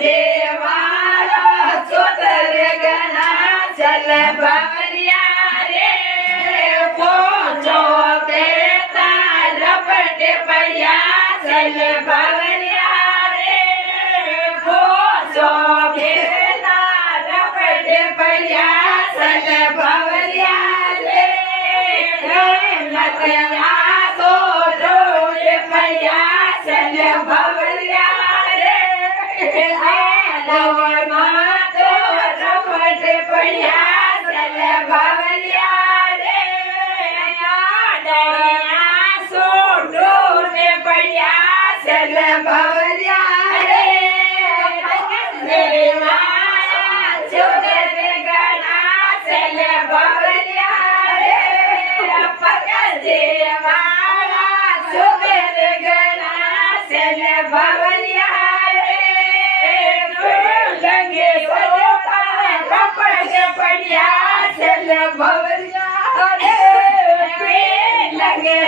જેવાળો સોતર ગણા ચલ ભવરિયા રે પહોંચો તે તારા પટે પડ્યા ચલ ભવરિયા રે પહોંચો તે તારા પટે પડ્યા ચલ ભવરિયા રે લખયા તો રોડ પડ્યા ચલ ભવરિયા રે લવમાં તો રપટ પડ્યા ચલ ભવરિયા રે આડયા સોડોડ પડ્યા ચલ ભવરિયા રે દેવા ચોગર ગણા ચલ ભવરિયા રે પગ દેવાળા ચોગર ગણા ચલ ભવરિયા રે લંગે સોતા રપટ પડ્યા ચલ ભવરિયા રે લંગે